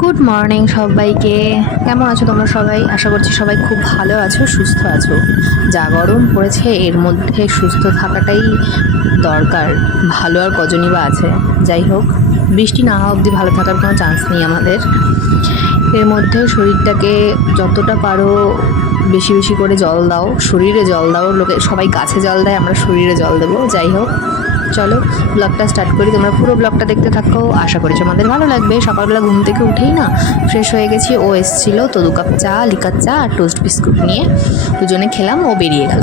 Good morning সবাইকে। কেমন আছো তোমরা সবাই? আশা করছি সবাই খুব ভালো আছো, সুস্থ আছো। যা গরম পড়েছে এর মধ্যে সুস্থ থাকাটাই দরকার। ভালো আর কজনই বা আছে। যাই হোক, বৃষ্টি না হওয়া অবধি ভালো থাকার কোনো চান্স নেই আমাদের। এর মধ্যে শরীরটাকে যতটা পারো বেশি বেশি করে জল দাও, শরীরে জল দাও। লোকে সবাই গাছে জল দেয়, আমরা শরীরে জল দেবো। যাই হোক, চলো ব্লগটা স্টার্ট করি। তোমরা পুরো ব্লগটা দেখতে থাকো, আশা করি তোমাদের ভালো লাগবে। সকালবেলা ঘুম থেকে উঠেই না ফ্রেশ হয়ে গেছি। ও এসেছিলো তো 2 কাপ চা, লিকার চা আর টোস্ট বিস্কুট নিয়ে দুজনে খেলাম, ও বেরিয়ে গেল।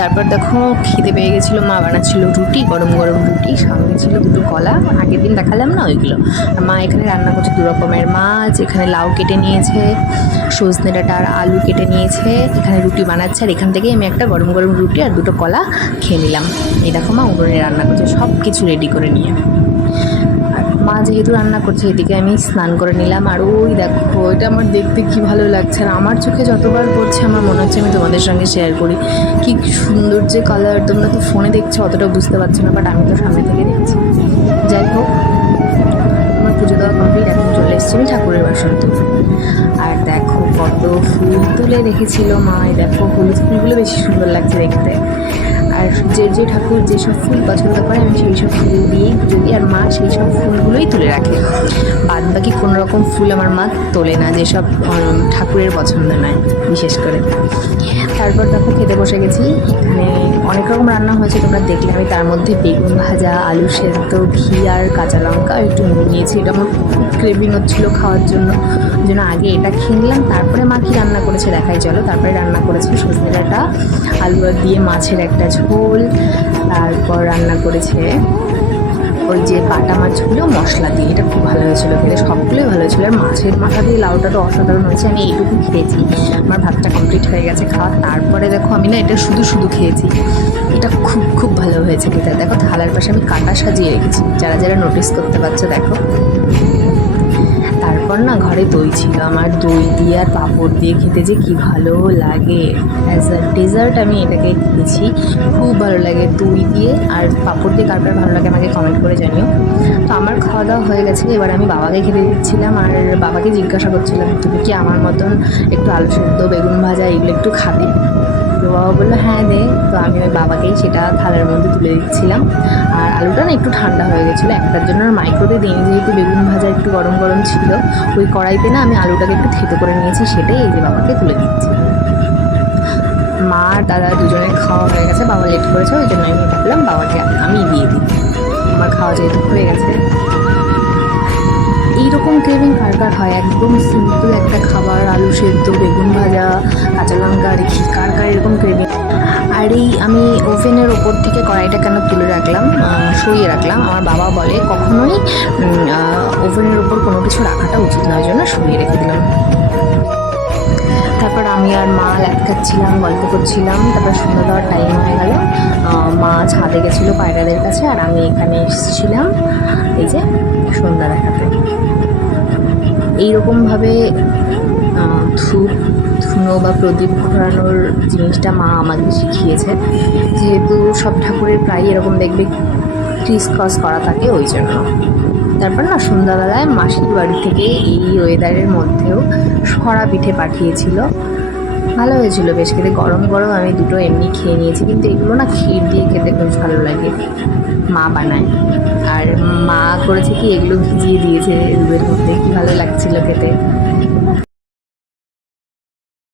তারপর দেখো খিদে পেয়ে গেছিলো, মা বানাচ্ছিল রুটি, গরম গরম রুটি, সঙ্গে ছিল 2টো কলা, আগের দিন দেখালাম না ওইগুলো। আর মা এখানে রান্না করছে 2 রকমের মাছ, এখানে লাউ কেটে নিয়েছে, সজনে ডাঁটা আর আলু কেটে নিয়েছে, এখানে রুটি বানাচ্ছে। আর এখান থেকেই আমি একটা গরম গরম রুটি আর 2টো কলা খেয়ে নিলাম। এই দেখো মা উনুনে রান্না করছে, সব কিছু রেডি করে নিয়ে। মা যেহেতু রান্না করছে, এদিকে আমি স্নান করে নিলাম। আর ওই দেখো, এটা আমার দেখতে কি ভালো লাগছে। আর আমার চোখে যতবার পড়ছে আমার মনে হচ্ছে আমি তোমাদের সঙ্গে শেয়ার করি। কি সুন্দর যে কালার! তোমরা তো ফোনে দেখছো, অতটা বুঝতে পারছো না, বাট আমি তো সামনে থেকে দেখছি। যাই হোক, আমার পুজো দেওয়া কমপ্লিট, এখন চলে এসেছি আমি ঠাকুরের বাসন তুলতে। আর দেখো কত ফুল তুলে রেখেছিল মা। দেখো হলুদ ফুলগুলো বেশি সুন্দর লাগছে দেখতে। আর যে ঠাকুর যেসব ফুল পছন্দ করে আমি সেই সব ফুল দিয়েই পুজো দিই। আর মা সেই সব ফুলগুলোই তুলে রাখে, বাদ বাকি কোনো রকম ফুল আমার মা তোলে না, যেসব ঠাকুরের পছন্দ নয় বিশেষ করে। তারপর দেখো খেতে বসে গেছি। এখানে অনেক রকম রান্না হয়েছে, তোমরা দেখলে। আমি তার মধ্যে বেগুন ভাজা, আলু সেদ্ধ, ঘি আর কাঁচা লঙ্কা একটু নিয়েছি। এটা আমার খুব ক্রেভিং হচ্ছিলো খাওয়ার জন্য, ওই জন্য আগে এটা খেয়ে নিলাম। তারপরে মা কী রান্না করেছে দেখাই চলো। তারপরে রান্না করেছে সজনে ডাঁটা আলু দিয়ে মাছের একটা ঝোল। তারপর রান্না করেছে ওই যে বাটা মাছগুলো মশলা দিয়ে, এটা খুব ভালো হয়েছিল খেতে, সবগুলোই ভালো হয়েছিল। আর মাছের মাথা দিয়ে লাউটা তো অসাধারণ হয়েছে। আমি এইটুকু খেয়েছি, আমার ভাতটা কমপ্লিট হয়ে গেছে খাওয়া। তারপরে দেখো আমি না এটা শুধু শুধু খেয়েছি, এটা খুব খুব ভালো হয়েছে খেতে। দেখো থালার পাশে আমি কাঁটা সাজিয়ে রেখেছি, যারা যারা নোটিস করতে পারছো দেখো। তারপর না ঘরে দই ছিল আমার, দই দিয়ে আর পাঁপড় দিয়ে খেতে যে কি ভালো লাগে। অ্যাজ আ ডেজার্ট আমি এটাকে খেয়েছি, খুব ভালো লাগে দই দিয়ে আর পাঁপড় দিয়ে। কার কার ভালো লাগে আমাকে কমেন্ট করে জানিও। তো আমার খাওয়া দাওয়া হয়ে গেছে, এবার আমি বাবাকে খেতে দিচ্ছিলাম। আর বাবাকে জিজ্ঞাসা করছিলাম, তুমি কি আমার মতন একটু আলু সেদ্ধ, বেগুন ভাজা এগুলো একটু খাবে? তো বাবা বললো হ্যাঁ দে। তো আমি ওই বাবাকেই সেটা থালার মধ্যে তুলে দিচ্ছিলাম। আর আলুটা না একটু ঠান্ডা হয়ে গেছিলো, একটার জন্য আর মাইক্রোতে দিইনি, যেহেতু বেগুন ভাজা একটু গরম গরম ছিল। ওই কড়াইতে না আমি আলুটাকে একটু থেতো করে নিয়েছি, সেটাই এই যে বাবাকে তুলে দিচ্ছি। মা আর দাদা দুজনের খাওয়া হয়ে গেছে, বাবা লেট করেছে, ওই জন্য আমি ভাবলাম বাবাকে আমি দিয়ে দিই, আমার খাওয়া যেহেতু হয়ে গেছে। এইরকম ক্রেভিং কার কার হয়? একদম সিম্পল একটা খাবার, আলু সেদ্ধ, বেগুন ভাজা, কাঁচা লঙ্কা আর ঘি, কার কার এরকম ক্রেভিং? আর এই আমি ওভেনের ওপর থেকে কড়াইটা কেন তুলে রাখলাম, সরিয়ে রাখলাম, আমার বাবা বলে কখনোই ওভেনের ওপর কোনো কিছু রাখাটা উচিত নয়, জন্য সরিয়ে রেখে দিলাম। তারপর আমি আর মা ল্যাদ খাচ্ছিলাম, গল্প করছিলাম। তারপর সন্ধ্যা দেওয়ার টাইম হয়ে গেল, মা ছাদে গেছিলো পায়রাদের কাছে, আর আমি এখানে এসেছিলাম এই যে সন্ধ্যা দেখাতে। এইরকমভাবে ধূপ ধুনো বা প্রদীপ ঘোরানোর জিনিসটা মা আমাকে শিখিয়েছে, যেহেতু সব ঠাকুরের প্রায় এরকম দেখবে ক্রিস ক্রস করা থাকে, ওই জন্য। তারপর না সন্ধ্যাবেলায় মাসির বাড়ি থেকে এই ওয়েদারের মধ্যেও সরা পিঠে পাঠিয়েছিল, ভালো হয়েছিল বেশ খেতে, গরম গরম। আমি 2টো এমনি খেয়ে নিয়েছি, কিন্তু এগুলো না ক্ষীর দিয়ে খেতে বেশ ভালো লাগে, মা বানায়। আর মা করেছে কি, এগুলো ভিজিয়ে দিয়েছে দুধের মধ্যে, কি ভালো লাগছিল খেতে।